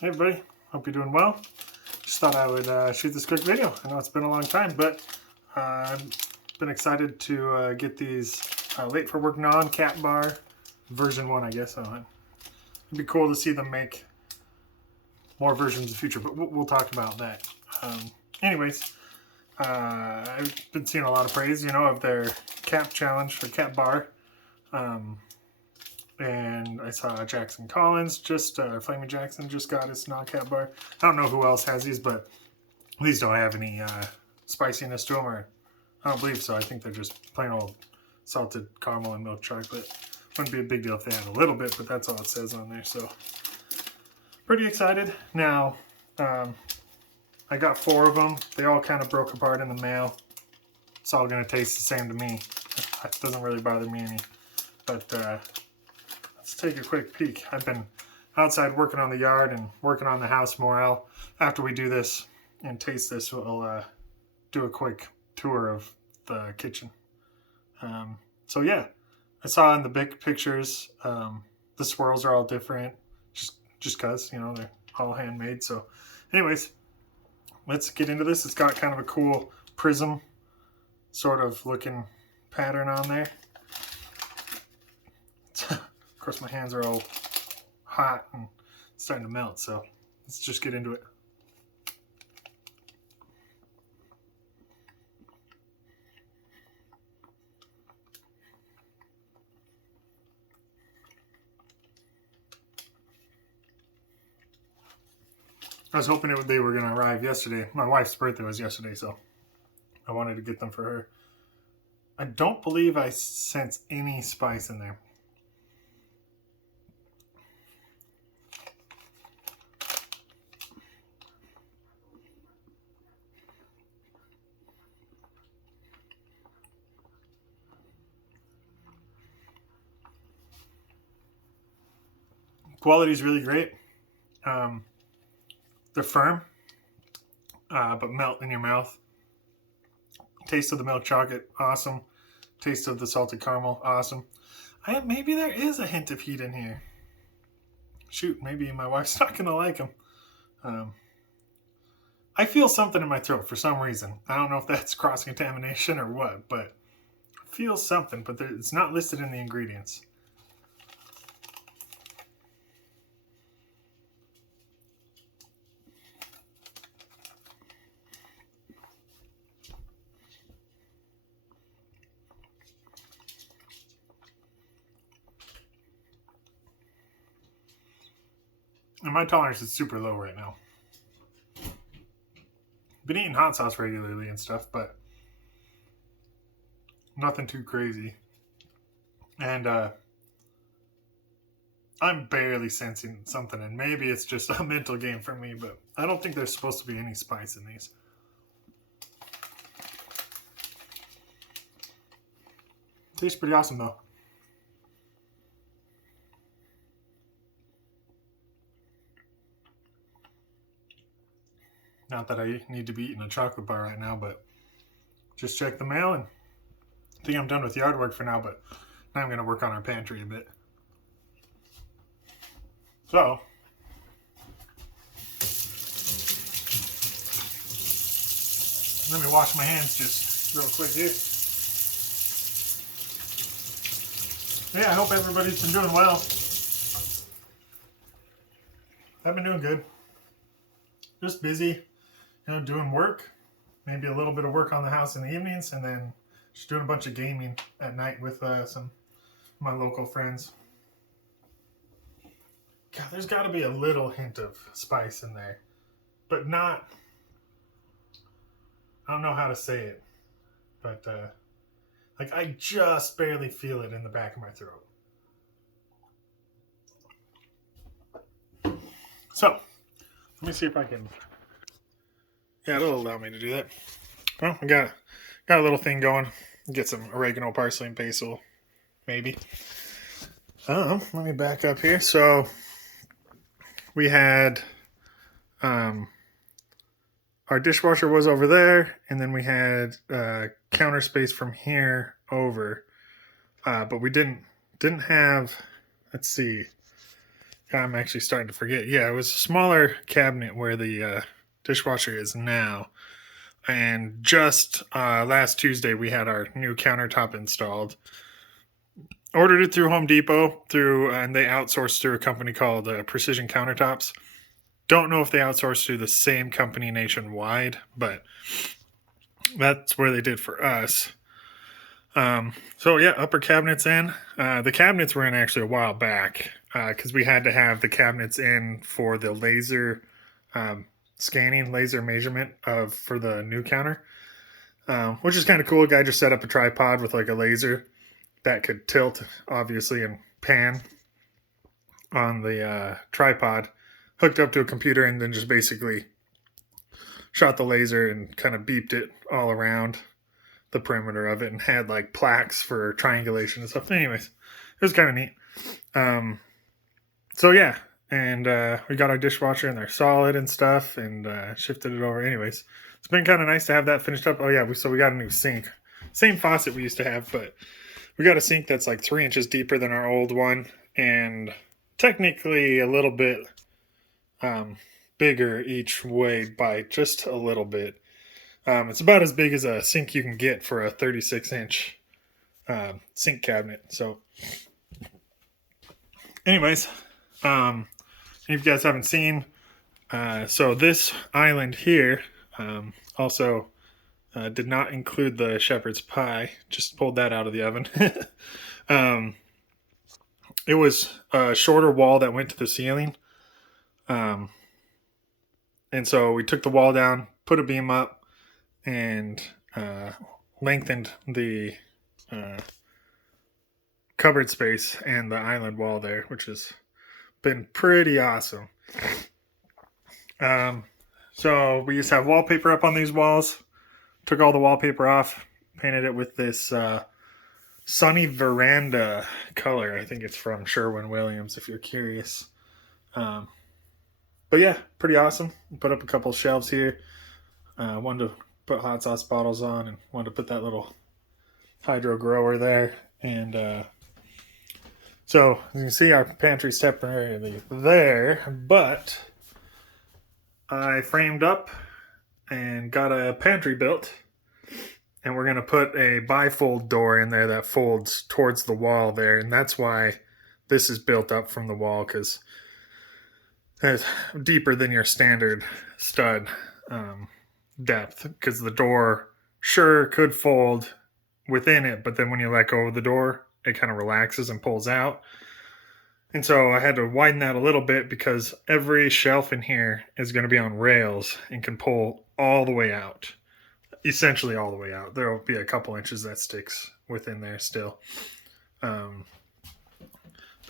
Hey everybody, hope you're doing well. Just thought I would shoot this quick video. I know it's been a long time, but I've been excited to get these late for work non-cat bar version 1, I guess. So it'd be cool to see them make more versions in the future, but we'll talk about that. Anyways, I've been seeing a lot of praise, of their cap challenge for cat bar. And I saw Jackson Collins, Flaming Jackson just got his non-cat bar. I don't know who else has these, but these don't have any spiciness to them, or I don't believe so. I think they're just plain old salted caramel and milk chocolate. Wouldn't be a big deal if they had a little bit, but that's all it says on there. So pretty excited. Now, I got 4 of them. They all kind of broke apart in the mail. It's all going to taste the same to me. It doesn't really bother me any. But let's take a quick peek. I've been outside working on the yard and working on the house more. After we do this and taste this, we'll do a quick tour of the kitchen. So yeah, I saw in the big pictures, the swirls are all different, just cause, they're all handmade. So anyways, let's get into this. It's got kind of a cool prism sort of looking pattern on there. Of course, my hands are all hot and starting to melt, so let's just get into it. I was hoping they were going to arrive yesterday. My wife's birthday was yesterday, so I wanted to get them for her. I don't believe I sense any spice in there. Quality is really great. They're firm, but melt in your mouth. Taste of the milk chocolate, awesome. Taste of the salted caramel, awesome. Maybe there is a hint of heat in here. Shoot, maybe my wife's not gonna like them. I feel something in my throat for some reason. I don't know if that's cross-contamination or what, but I feel something, but it's not listed in the ingredients. And my tolerance is super low right now. Been eating hot sauce regularly and stuff, but nothing too crazy. And I'm barely sensing something, and maybe it's just a mental game for me, but I don't think there's supposed to be any spice in these. Tastes pretty awesome though. Not that I need to be eating a chocolate bar right now, but just checked the mail and I think I'm done with yard work for now, but now I'm going to work on our pantry a bit. So, let me wash my hands just real quick here. Yeah, I hope everybody's been doing well. I've been doing good. Just busy, doing work. Maybe a little bit of work on the house in the evenings, and then just doing a bunch of gaming at night with some of my local friends. God, there's got to be a little hint of spice in there, but not, I don't know how to say it, but I just barely feel it in the back of my throat. So, let me see if I can, yeah, it'll allow me to do that. Well, I got a little thing going. Get some oregano, parsley, and basil, maybe. Let me back up here. So, we had, our dishwasher was over there, and then we had counter space from here over, but we didn't have, let's see, I'm actually starting to forget. Yeah, it was a smaller cabinet where the dishwasher is now. And just last Tuesday, we had our new countertop installed. Ordered it through Home Depot and they outsourced through a company called Precision Countertops. Don't know if they outsourced to the same company nationwide, but that's where they did for us. So yeah, upper cabinets in. The cabinets were in actually a while back because we had to have the cabinets in for the laser scanning, laser measurement for the new counter, which is kind of cool. A guy just set up a tripod with like a laser that could tilt, obviously, and pan on the tripod, hooked up to a computer, and then just basically shot the laser and kind of beeped it all around the perimeter of it, and had like plaques for triangulation and stuff. Anyways, it was kind of neat. So yeah, and we got our dishwasher and they're solid and stuff, and shifted it over. Anyways, it's been kind of nice to have that finished up. Oh yeah, so we got a new sink, same faucet we used to have, but we got a sink that's like 3 inches deeper than our old one, and technically a little bit bigger each way by just a little bit. It's about as big as a sink you can get for a 36-inch sink cabinet. So, anyways, if you guys haven't seen, so this island here also did not include the shepherd's pie. Just pulled that out of the oven. It was a shorter wall that went to the ceiling. And so we took the wall down, put a beam up, and lengthened the cupboard space and the island wall there, which has been pretty awesome. So we used to have wallpaper up on these walls. Took all the wallpaper off, painted it with this Sunny Veranda color. I think it's from Sherwin-Williams, if you're curious. But yeah, pretty awesome. Put up a couple shelves here. Wanted to put hot sauce bottles on, and wanted to put that little hydro grower there. And so as you can see, our pantry's temporarily there, but I framed up and got a pantry built, and we're going to put a bifold door in there that folds towards the wall there, and that's why this is built up from the wall, because it's deeper than your standard stud depth, because the door sure could fold within it, but then when you let go of the door, it kind of relaxes and pulls out. And so I had to widen that a little bit because every shelf in here is going to be on rails and can pull all the way out. Essentially all the way out. There will be a couple inches that sticks within there still. But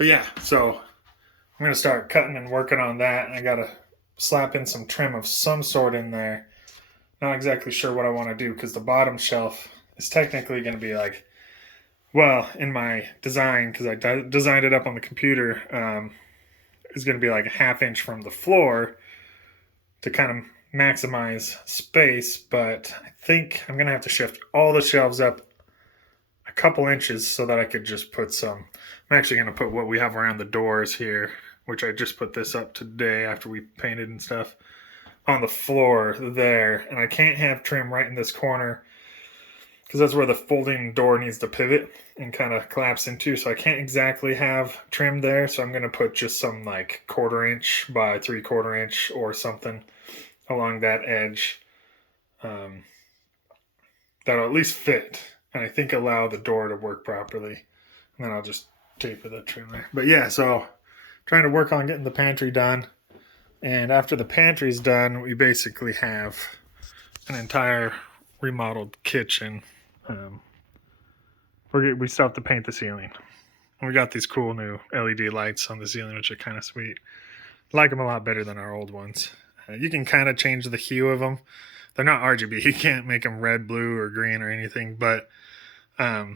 yeah, so I'm going to start cutting and working on that. And I got to slap in some trim of some sort in there. Not exactly sure what I want to do because the bottom shelf is technically going to be like, well, in my design, because I designed it up on the computer, is going to be like a 1/2 inch from the floor to kind of maximize space. But I think I'm going to have to shift all the shelves up a couple inches so that I could just put some. I'm actually going to put what we have around the doors here, which I just put this up today after we painted and stuff, on the floor there. And I can't have trim right in this corner, because that's where the folding door needs to pivot and kind of collapse into. So I can't exactly have trim there. So I'm going to put just some like 1/4 inch by 3/4 inch or something along that edge. That'll at least fit, and I think allow the door to work properly. And then I'll just taper the trim there. But yeah, so trying to work on getting the pantry done. And after the pantry's done, we basically have an entire remodeled kitchen. We still have to paint the ceiling. We got these cool new LED lights on the ceiling, which are kind of sweet. I like them a lot better than our old ones. You can kind of change the hue of them. They're not RGB. You can't make them red, blue, or green or anything. But yeah,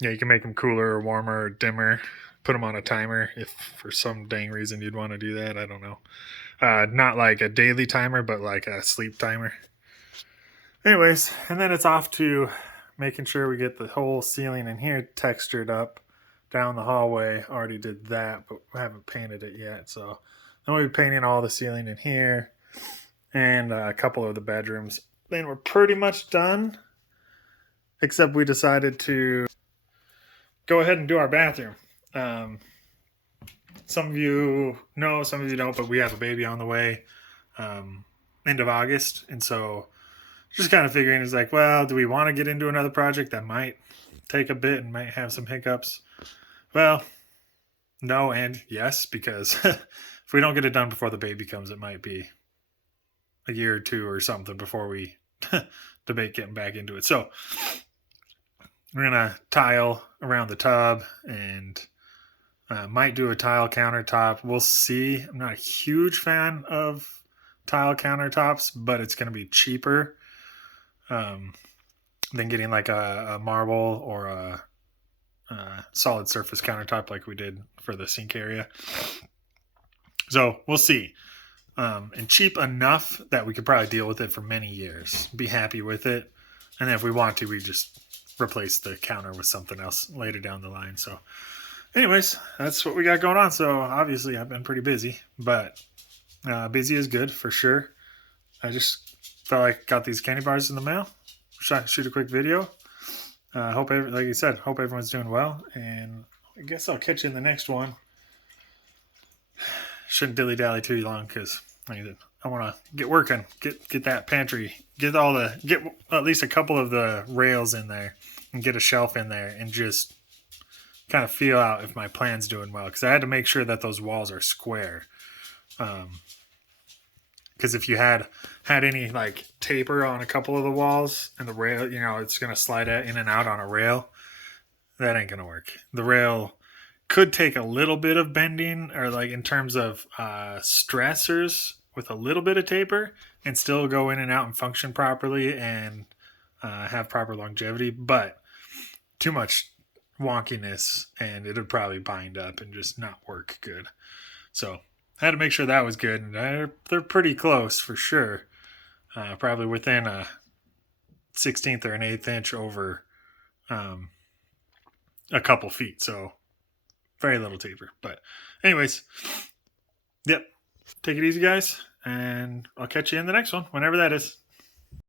you can make them cooler or warmer or dimmer. Put them on a timer if for some dang reason you'd want to do that. I don't know. Not like a daily timer, but like a sleep timer. Anyways, and then it's off to making sure we get the whole ceiling in here textured up down the hallway. Already did that, but I haven't painted it yet. So then we'll be painting all the ceiling in here and a couple of the bedrooms. Then we're pretty much done, except we decided to go ahead and do our bathroom. Some of you know, some of you don't, but we have a baby on the way end of August. And so just kind of figuring is like, well, do we want to get into another project that might take a bit and might have some hiccups? Well, no and yes, because if we don't get it done before the baby comes, it might be a year or two or something before we debate getting back into it. So we're going to tile around the tub and might do a tile countertop. We'll see. I'm not a huge fan of tile countertops, but it's going to be cheaper than getting like a marble or a solid surface countertop like we did for the sink area. So we'll see. And cheap enough that we could probably deal with it for many years, be happy with it. And then if we want to, we just replace the counter with something else later down the line. So anyways, that's what we got going on. So obviously I've been pretty busy, but busy is good for sure. I just felt like I got these candy bars in the mail. Shoot a quick video. Like you said, hope everyone's doing well. And I guess I'll catch you in the next one. Shouldn't dilly-dally too long because like I want to get working, get that pantry, get at least a couple of the rails in there and get a shelf in there and just kind of feel out if my plan's doing well. Because I had to make sure that those walls are square. Because if you had any like taper on a couple of the walls and the rail, it's going to slide in and out on a rail, that ain't going to work. The rail could take a little bit of bending or like in terms of stressors with a little bit of taper and still go in and out and function properly and have proper longevity, but too much wonkiness and it would probably bind up and just not work good. So I had to make sure that was good, and they're pretty close for sure. Probably within a 16th or an 1/8 inch over a couple feet. So very little taper. But anyways, yep. Take it easy, guys, and I'll catch you in the next one, whenever that is.